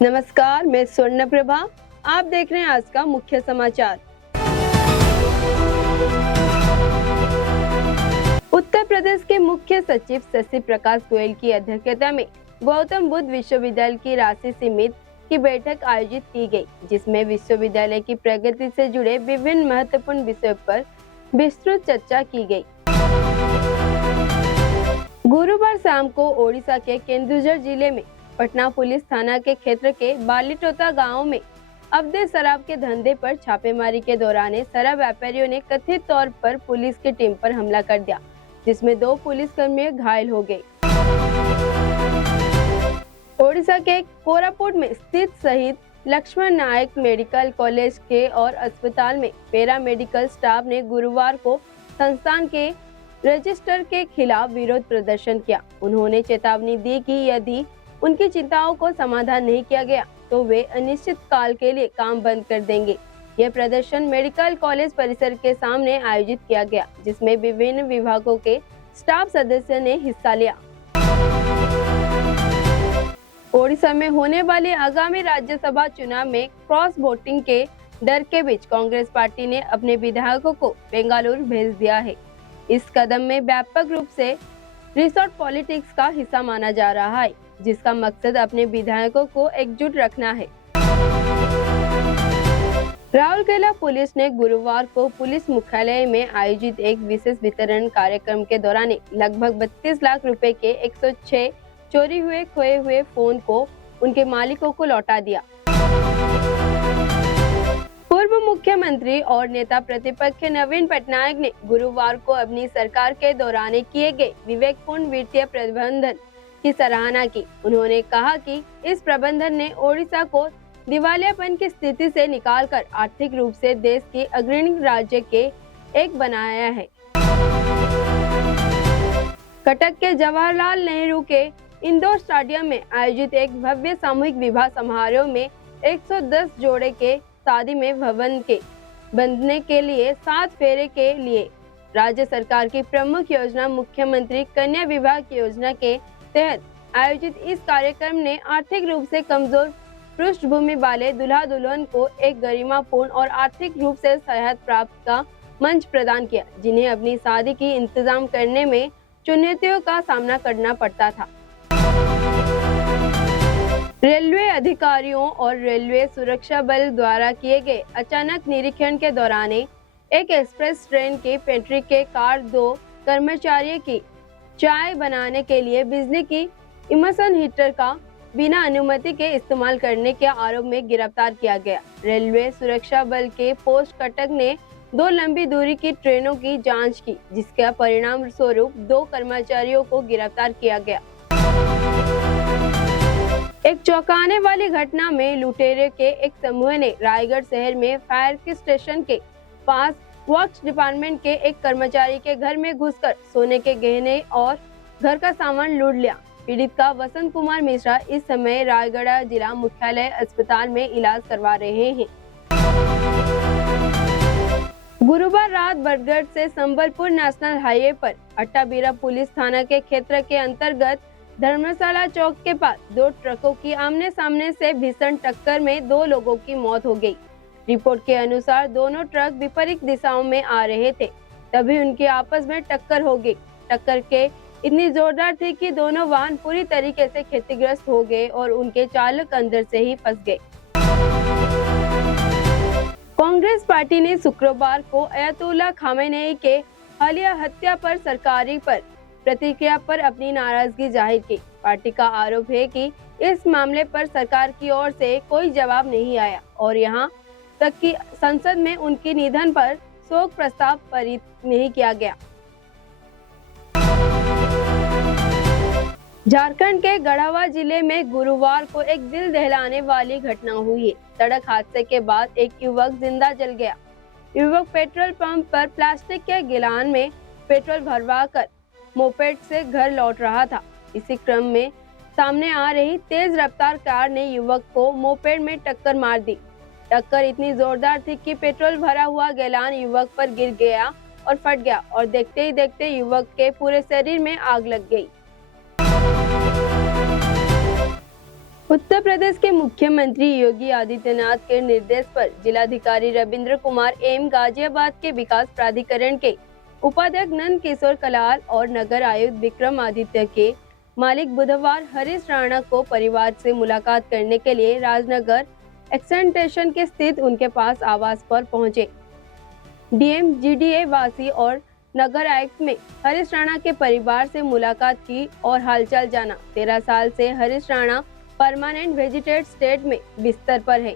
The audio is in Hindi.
नमस्कार, मैं स्वर्ण प्रभा। आप देख रहे हैं आज का मुख्य समाचार। उत्तर प्रदेश के मुख्य सचिव शशि प्रकाश गोयल की अध्यक्षता में गौतम बुद्ध विश्वविद्यालय की राशि सीमित की बैठक आयोजित की गई, जिसमें विश्वविद्यालय की प्रगति से जुड़े विभिन्न महत्वपूर्ण विषयों पर विस्तृत चर्चा की गई। गुरुवार शाम को ओडिशा के केंदुझर जिले में पटना पुलिस थाना के क्षेत्र के बालीटोता गांव में अवैध शराब के धंधे पर छापेमारी के दौरान शराब व्यापारियों ने कथित तौर पर पुलिस की टीम पर हमला कर दिया, जिसमें 2 पुलिसकर्मी घायल हो गए। ओडिशा के कोरापुट में स्थित शहीद लक्ष्मण नायक मेडिकल कॉलेज के और अस्पताल में पैरा मेडिकल स्टाफ ने गुरुवार को संस्थान के रजिस्टर के खिलाफ विरोध प्रदर्शन किया। उन्होंने चेतावनी दी कि यदि उनकी चिंताओं को समाधान नहीं किया गया तो वे अनिश्चित काल के लिए काम बंद कर देंगे। यह प्रदर्शन मेडिकल कॉलेज परिसर के सामने आयोजित किया गया, जिसमें विभिन्न विभागों के स्टाफ सदस्यों ने हिस्सा लिया। ओडिशा में होने वाले आगामी राज्यसभा चुनाव में क्रॉस वोटिंग के डर के बीच कांग्रेस पार्टी ने अपने विधायकों को बेंगलुरु भेज दिया है। इस कदम में व्यापक रूप से रिसोर्ट पॉलिटिक्स का हिस्सा माना जा रहा है, जिसका मकसद अपने विधायकों को एकजुट रखना है। राउरकेला पुलिस ने गुरुवार को पुलिस मुख्यालय में आयोजित एक विशेष वितरण कार्यक्रम के दौरान लगभग 32 लाख रुपए के 106 चोरी हुए खोए हुए फोन को उनके मालिकों को लौटा दिया। पूर्व मुख्यमंत्री और नेता प्रतिपक्ष नवीन पटनायक ने गुरुवार को अपनी सरकार के दौरान किए गए विवेकपूर्ण वित्तीय प्रबंधन की सराहना की। उन्होंने कहा कि इस प्रबंधन ने ओडिशा को दिवालियापन की स्थिति से निकालकर आर्थिक रूप से देश के अग्रणी राज्य के एक बनाया है। कटक के जवाहरलाल नेहरू के इंडोर स्टेडियम में आयोजित एक भव्य सामूहिक विवाह समारोह में 110 जोड़े के शादी में भवन के बंधने के लिए 7 फेरे के लिए राज्य सरकार की प्रमुख योजना मुख्यमंत्री कन्या विवाह की योजना के तहत आयोजित इस कार्यक्रम ने आर्थिक रूप से कमजोर पृष्ठभूमि वाले दूल्हा दुल्हन को एक गरिमापूर्ण और आर्थिक रूप से सहायता प्राप्त का मंच प्रदान किया, जिन्हें अपनी शादी की इंतजाम करने में चुनौतियों का सामना करना पड़ता था। रेलवे अधिकारियों और रेलवे सुरक्षा बल द्वारा किए गए अचानक निरीक्षण के दौरान एक एक्सप्रेस ट्रेन की पेंट्री के कार 2 कर्मचारियों की चाय बनाने के लिए बिजली की इमर्सन हीटर का बिना अनुमति के इस्तेमाल करने के आरोप में गिरफ्तार किया गया। रेलवे सुरक्षा बल के पोस्ट कटक ने 2 लंबी दूरी की ट्रेनों की जांच की, जिसके परिणाम स्वरूप 2 कर्मचारियों को गिरफ्तार किया गया। एक चौंकाने वाली घटना में लुटेरे के एक समूह ने रायगढ़ शहर में फायर स्टेशन के पास वर्क्स डिपार्टमेंट के एक कर्मचारी के घर में घुसकर सोने के गहने और घर का सामान लूट लिया। पीड़ित का वसंत कुमार मिश्रा इस समय रायगढ़ जिला मुख्यालय अस्पताल में इलाज करवा रहे हैं। गुरुवार रात बरगढ़ से संबलपुर नेशनल हाईवे पर अट्टाबीरा पुलिस थाना के क्षेत्र के अंतर्गत धर्मशाला चौक के पास 2 ट्रकों की आमने सामने से भीषण टक्कर में 2 लोगों की मौत हो गई। रिपोर्ट के अनुसार दोनों ट्रक विपरीत दिशाओं में आ रहे थे, तभी उनकी आपस में टक्कर हो गई। टक्कर के इतनी जोरदार थी कि दोनों वाहन पूरी तरीके से क्षतिग्रस्त हो गए और उनके चालक अंदर से ही फंस गए। कांग्रेस पार्टी ने शुक्रवार को अयतुल्ला खामेनेई के हालिया हत्या पर सरकारी पर प्रतिक्रिया पर अपनी नाराजगी जाहिर की। पार्टी का आरोप है कि इस मामले पर सरकार की ओर से कोई जवाब नहीं आया और यहां तक कि संसद में उनके निधन पर शोक प्रस्ताव पारित नहीं किया गया। झारखंड के गढ़वा जिले में गुरुवार को एक दिल दहलाने वाली घटना हुई है। सड़क हादसे के बाद एक युवक जिंदा जल गया। युवक पेट्रोल पंप पर प्लास्टिक के गिलान में पेट्रोल भरवाकर मोपेड से घर लौट रहा था। इसी क्रम में सामने आ रही तेज रफ्तार कार ने युवक को मोपेड में टक्कर मार दी। टक्कर इतनी जोरदार थी कि पेट्रोल भरा हुआ गैलन युवक पर गिर गया और फट गया और देखते ही देखते युवक के पूरे शरीर में आग लग गई। उत्तर प्रदेश के मुख्यमंत्री योगी आदित्यनाथ के निर्देश पर जिलाधिकारी रविंद्र कुमार एम गाजियाबाद के विकास प्राधिकरण के उपाध्यक्ष नंद किशोर कलाल और नगर आयुक्त विक्रम आदित्य के मालिक बुधवार हरीश राणा को परिवार से मुलाकात करने के लिए राजनगर एक्सटेंशन के स्थित उनके पास आवास पर पहुंचे। डीएम जीडीए वासी और नगर आयुक्त में हरीश राणा के परिवार से मुलाकात की और हालचाल जाना। 13 साल से हरीश राणा परमानेंट वेजिटेड स्टेट में बिस्तर पर है।